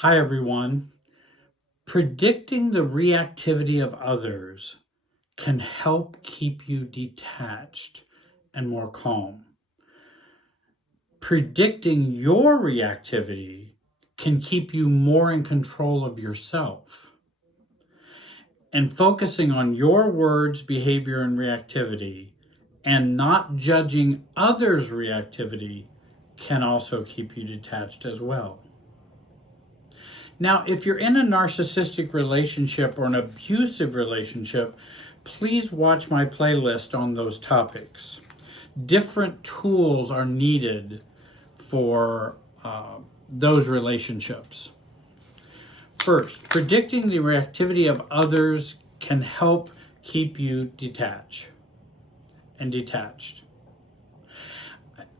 Hi, everyone. Predicting the reactivity of others can help keep you detached and more calm. Predicting your reactivity can keep you more in control of yourself. And focusing on your words, behavior, and reactivity, and not judging others' reactivity can also keep you detached as well. Now, if you're in a narcissistic relationship or an abusive relationship, please watch my playlist on those topics. Different tools are needed for those relationships. First, predicting the reactivity of others can help keep you detached.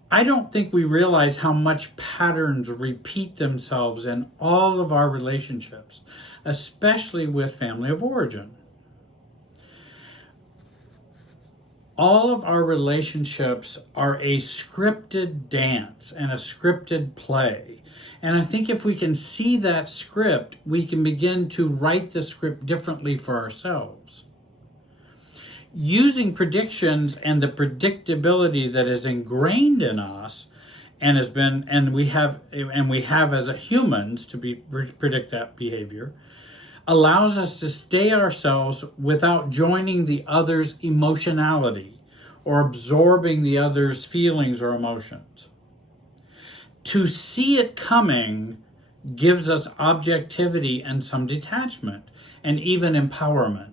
I don't think we realize how much patterns repeat themselves in all of our relationships, especially with family of origin. All of our relationships are a scripted dance and a scripted play. And I think if we can see that script, we can begin to write the script differently for ourselves. Using predictions and the predictability that is ingrained in us and we have as a humans to predict that behavior allows us to stay ourselves without joining the other's emotionality or absorbing the other's feelings or emotions. To see it coming gives us objectivity and some detachment and even empowerment.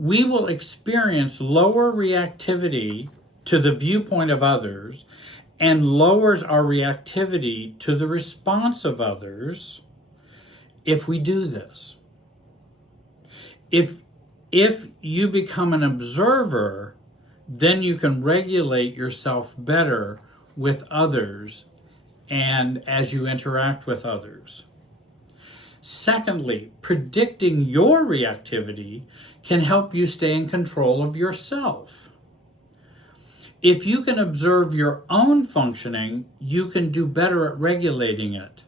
We will experience lower reactivity to the viewpoint of others and lowers our reactivity to the response of others if we do this. If you become an observer, then you can regulate yourself better with others and as you interact with others. Secondly, predicting your reactivity can help you stay in control of yourself. If you can observe your own functioning, you can do better at regulating it.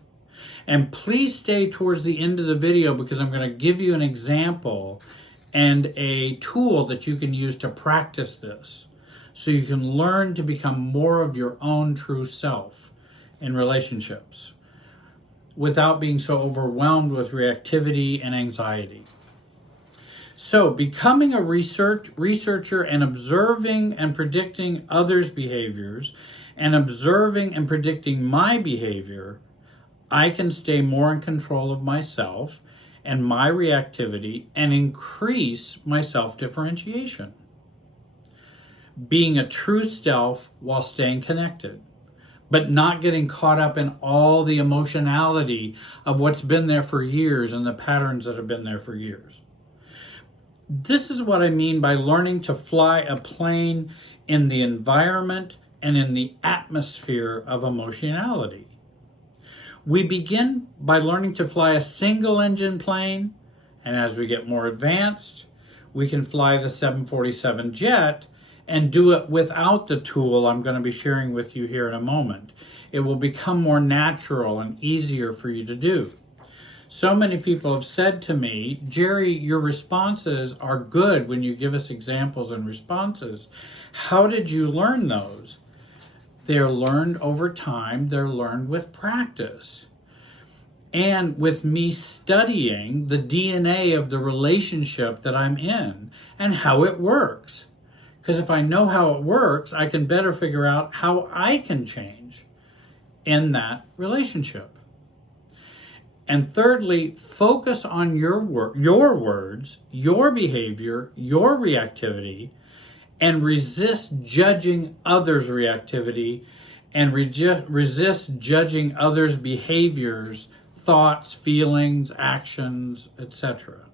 And please stay towards the end of the video because I'm going to give you an example and a tool that you can use to practice this so you can learn to become more of your own true self in relationships without being so overwhelmed with reactivity and anxiety. So, becoming a researcher and observing and predicting others' behaviors and observing and predicting my behavior, I can stay more in control of myself and my reactivity and increase my self-differentiation. Being a true self while staying connected, but not getting caught up in all the emotionality of what's been there for years and the patterns that have been there for years. This is what I mean by learning to fly a plane in the environment and in the atmosphere of emotionality. We begin by learning to fly a single-engine plane, and as we get more advanced, we can fly the 747 jet and do it without the tool I'm going to be sharing with you here in a moment. It will become more natural and easier for you to do. So many people have said to me, Jerry, your responses are good when you give us examples and responses. How did you learn those? They're learned over time. They're learned with practice. And with me studying the DNA of the relationship that I'm in and how it works. Because if I know how it works, I can better figure out how I can change in that relationship. And thirdly, focus on your words, your behavior, your reactivity, and resist judging others' reactivity and resist judging others' behaviors, thoughts, feelings, actions, etc.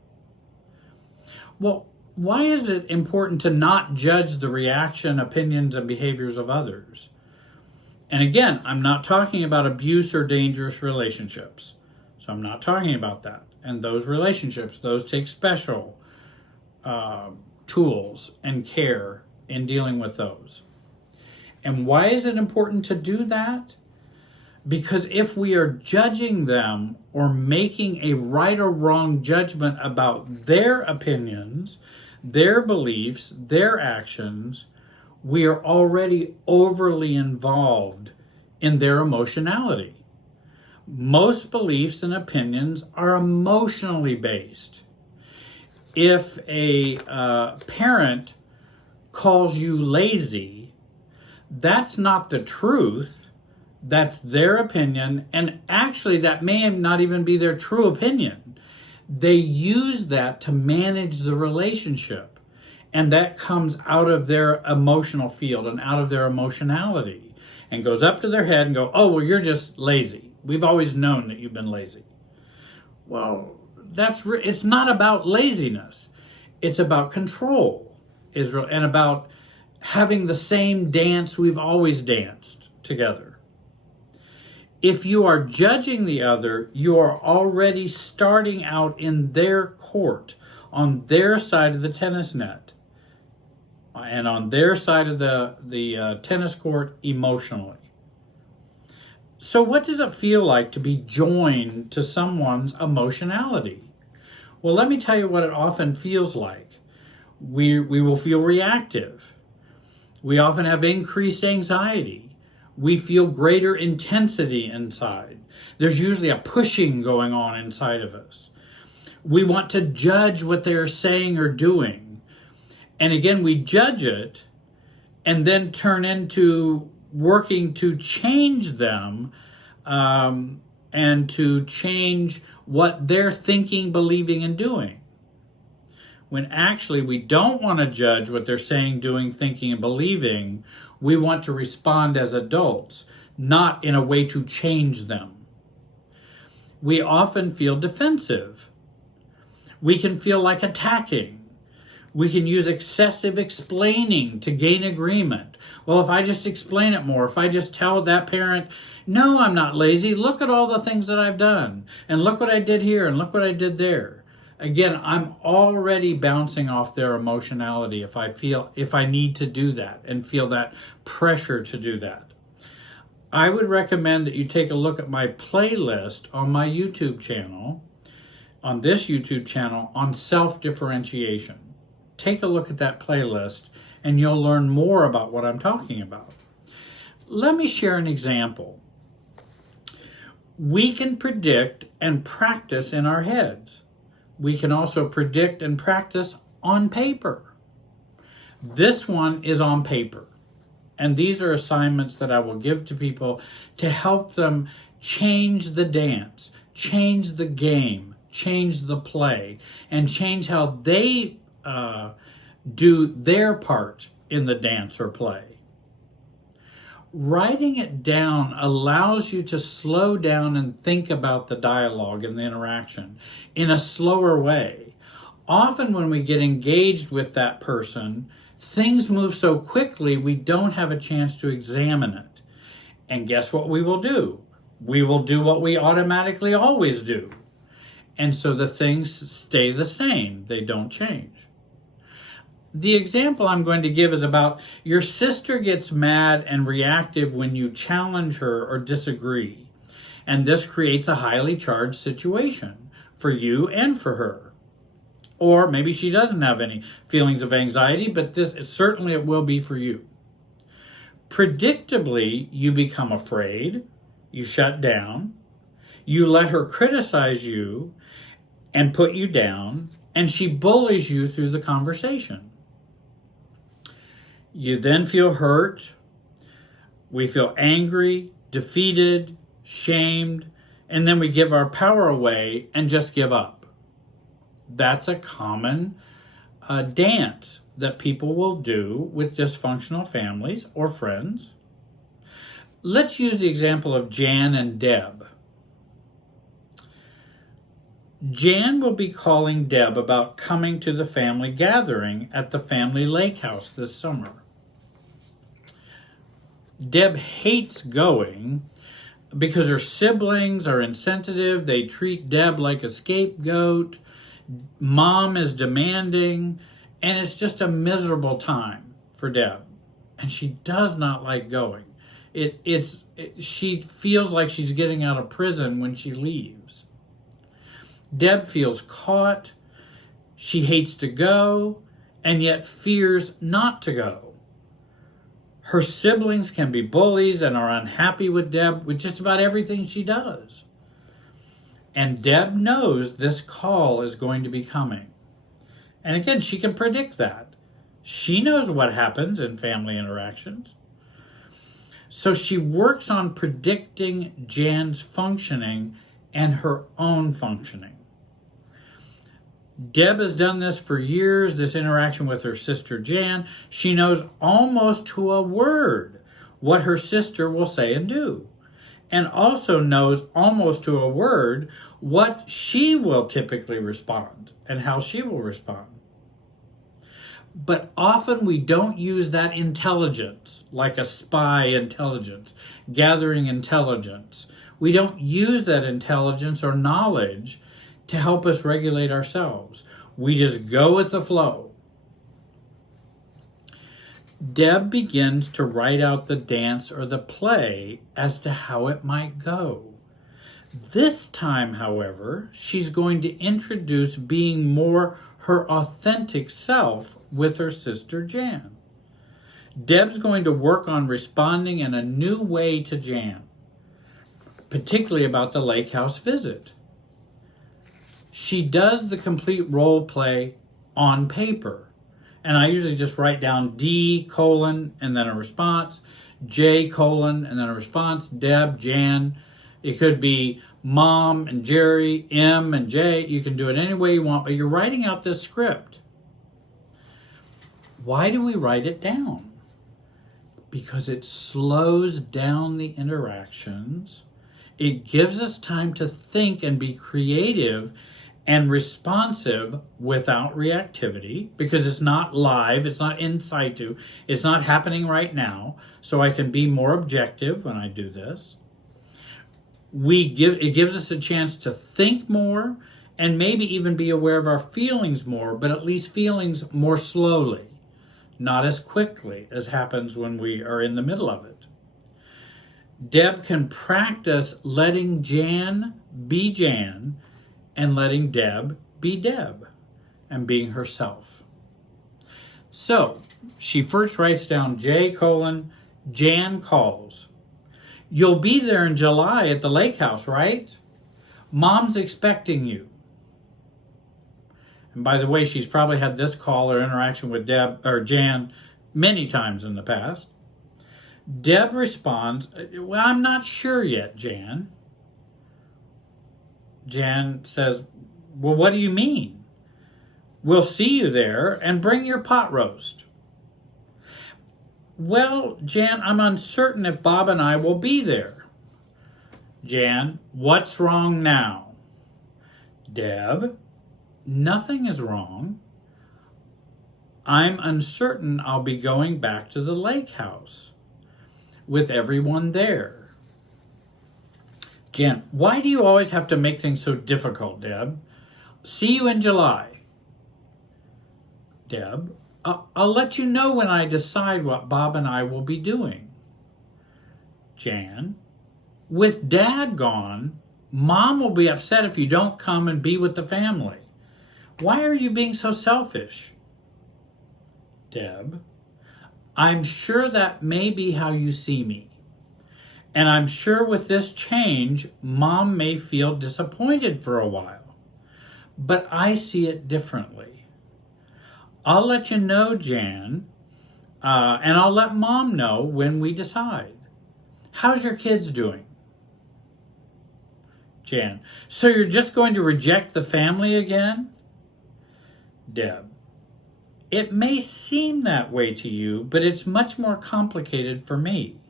Well, why is it important to not judge the reaction, opinions, and behaviors of others? And again, I'm not talking about abuse or dangerous relationships. So I'm not talking about that. And those relationships, those take special tools and care in dealing with those. And why is it important to do that? Because if we are judging them or making a right or wrong judgment about their opinions, their beliefs, their actions, we are already overly involved in their emotionality. Most beliefs and opinions are emotionally based. If a parent calls you lazy, that's not the truth. That's their opinion, and actually that may not even be their true opinion. They use that to manage the relationship, and that comes out of their emotional field and out of their emotionality and goes up to their head and go, oh, well, you're just lazy. We've always known that you've been lazy. Well, it's not about laziness. It's about control, Israel, and about having the same dance we've always danced together. If you are judging the other, you are already starting out in their court, on their side of the tennis net, and on their side of the tennis court emotionally. So what does it feel like to be joined to someone's emotionality? Well, let me tell you what it often feels like. We will feel reactive. We often have increased anxiety. We feel greater intensity inside. There's usually a pushing going on inside of us. We want to judge what they're saying or doing. And again, we judge it and then turn into working to change them and to change what they're thinking, believing, and doing. When actually we don't want to judge what they're saying, doing, thinking, and believing. We want to respond as adults, not in a way to change them. We often feel defensive. We can feel like attacking. We can use excessive explaining to gain agreement. Well, if I just explain it more, if I just tell that parent, no, I'm not lazy. Look at all the things that I've done. And look what I did here and look what I did there. Again, I'm already bouncing off their emotionality if I need to do that and feel that pressure to do that. I would recommend that you take a look at my playlist on my YouTube channel, on this YouTube channel, on self-differentiation. Take a look at that playlist and you'll learn more about what I'm talking about. Let me share an example. We can predict and practice in our heads. We can also predict and practice on paper. This one is on paper. And these are assignments that I will give to people to help them change the dance, change the game, change the play, and change how they do their part in the dance or play. Writing it down allows you to slow down and think about the dialogue and the interaction in a slower way. Often when we get engaged with that person, things move so quickly we don't have a chance to examine it. And guess what we will do? We will do what we automatically always do. And so the things stay the same. They don't change. The example I'm going to give is about your sister gets mad and reactive when you challenge her or disagree. And this creates a highly charged situation for you and for her. Or maybe she doesn't have any feelings of anxiety, but certainly it will be for you. Predictably, you become afraid, you shut down, you let her criticize you and put you down, and she bullies you through the conversation. You then feel hurt, we feel angry, defeated, shamed, and then we give our power away and just give up. That's a common dance that people will do with dysfunctional families or friends. Let's use the example of Jan and Deb. Jan will be calling Deb about coming to the family gathering at the family lake house this summer. Deb hates going because her siblings are insensitive. They treat Deb like a scapegoat. Mom is demanding, and it's just a miserable time for Deb. And she does not like going. She feels like she's getting out of prison when she leaves. Deb feels caught. She hates to go and yet fears not to go. Her siblings can be bullies and are unhappy with Deb with just about everything she does. And Deb knows this call is going to be coming. And again, she can predict that. She knows what happens in family interactions. So she works on predicting Jan's functioning and her own functioning. Deb has done this for years, this interaction with her sister Jan. She knows almost to a word what her sister will say and do, and also knows almost to a word what she will typically respond and how she will respond. But often we don't use that intelligence, like a spy intelligence, gathering intelligence. We don't use that intelligence or knowledge to help us regulate ourselves. We just go with the flow. Deb begins to write out the dance or the play as to how it might go. This time, however, she's going to introduce being more her authentic self with her sister Jan. Deb's going to work on responding in a new way to Jan, particularly about the lake house visit. She does the complete role play on paper. And I usually just write down D colon and then a response, J colon and then a response, Deb, Jan. It could be Mom and Jerry, M and J. You can do it any way you want, but you're writing out this script. Why do we write it down? Because it slows down the interactions. It gives us time to think and be creative and responsive without reactivity, because it's not live, it's not in situ, it's not happening right now, so I can be more objective when I do this. It gives us a chance to think more and maybe even be aware of our feelings more, but at least feelings more slowly, not as quickly as happens when we are in the middle of it. Deb can practice letting Jan be Jan and letting Deb be Deb and being herself. So she first writes down J colon, Jan calls. You'll be there in July at the lake house, right? Mom's expecting you. And by the way, she's probably had this call or interaction with Deb or Jan many times in the past. Deb responds, well, I'm not sure yet, Jan. Jan says, well, what do you mean? We'll see you there and bring your pot roast. Well, Jan, I'm uncertain if Bob and I will be there. Jan, what's wrong now? Deb, nothing is wrong. I'm uncertain I'll be going back to the lake house with everyone there. Jan, why do you always have to make things so difficult, Deb? See you in July. Deb, I'll let you know when I decide what Bob and I will be doing. Jan, with Dad gone, Mom will be upset if you don't come and be with the family. Why are you being so selfish? Deb, I'm sure that may be how you see me. And I'm sure with this change, Mom may feel disappointed for a while. But I see it differently. I'll let you know, Jan, and I'll let Mom know when we decide. How's your kids doing? Jan, so you're just going to reject the family again? Deb, it may seem that way to you, but it's much more complicated for me.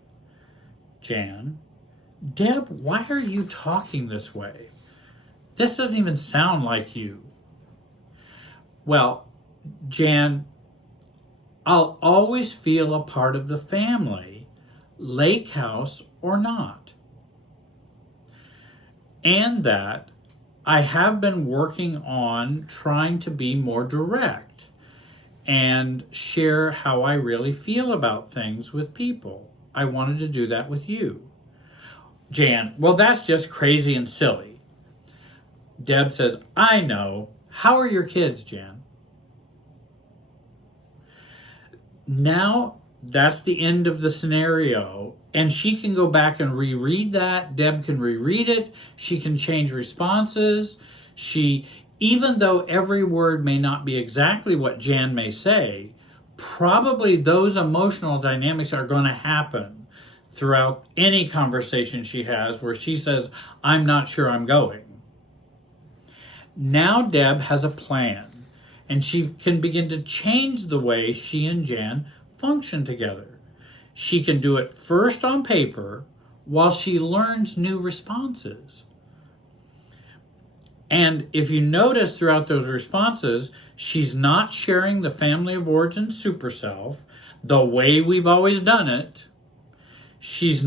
Jan, Deb, why are you talking this way? This doesn't even sound like you. Well, Jan, I'll always feel a part of the family, lake house or not. And that I have been working on trying to be more direct and share how I really feel about things with people. I wanted to do that with you. Jan, well, that's just crazy and silly. Deb says, I know. How are your kids, Jan? Now, that's the end of the scenario, and she can go back and reread that. Deb can reread it. She can change responses. Even though every word may not be exactly what Jan may say, probably those emotional dynamics are going to happen throughout any conversation she has where she says, I'm not sure I'm going. Now Deb has a plan, and she can begin to change the way she and Jan function together. She can do it first on paper while she learns new responses. And if you notice throughout those responses, she's not sharing the family of origin superself the way we've always done it. She's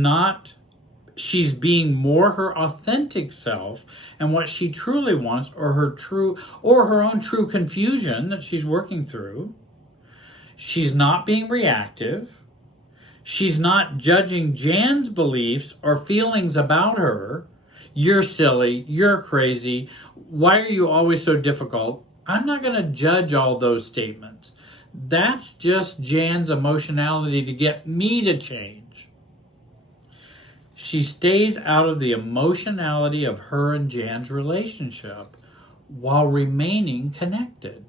being more her authentic self and what she truly wants, or her own true confusion that she's working through. She's not being reactive. She's not judging Jan's beliefs or feelings about her. You're silly. You're crazy. Why are you always so difficult? I'm not going to judge all those statements. That's just Jan's emotionality to get me to change. She stays out of the emotionality of her and Jan's relationship while remaining connected.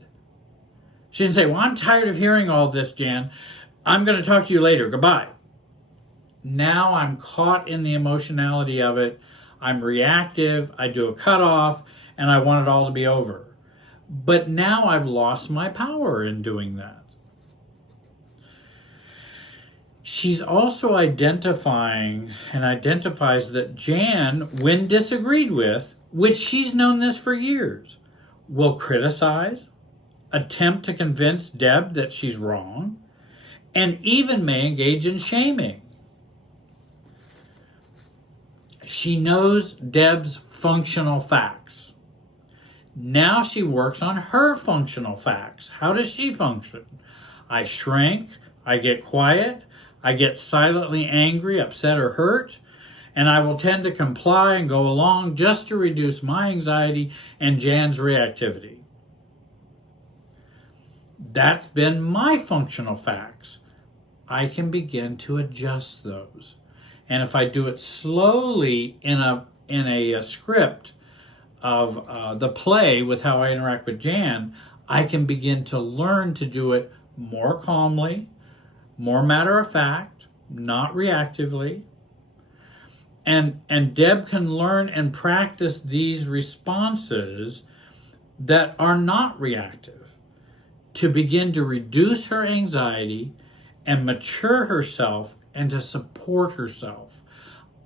She didn't say, well, I'm tired of hearing all this, Jan. I'm going to talk to you later. Goodbye. Now I'm caught in the emotionality of it. I'm reactive. I do a cutoff, and I want it all to be over. But now I've lost my power in doing that. She's also identifies that Jan, when disagreed with, which she's known this for years, will criticize, attempt to convince Deb that she's wrong, and even may engage in shaming. She knows Deb's functional facts. Now she works on her functional facts. How does she function? I shrink, I get quiet, I get silently angry, upset, or hurt, and I will tend to comply and go along just to reduce my anxiety and Jan's reactivity. That's been my functional facts. I can begin to adjust those. And if I do it slowly in a script of the play with how I interact with Jan, I can begin to learn to do it more calmly, more matter of fact, not reactively. And Deb can learn and practice these responses that are not reactive to begin to reduce her anxiety and mature herself and to support herself.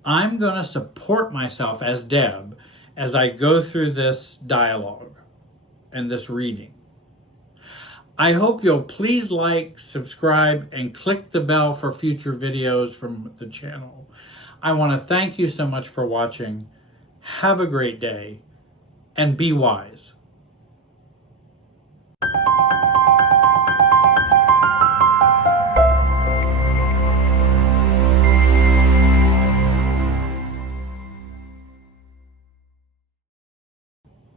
I'm going to support myself as Deb as I go through this dialogue and this reading. I hope you'll please like, subscribe, and click the bell for future videos from the channel. I want to thank you so much for watching. Have a great day, and be wise.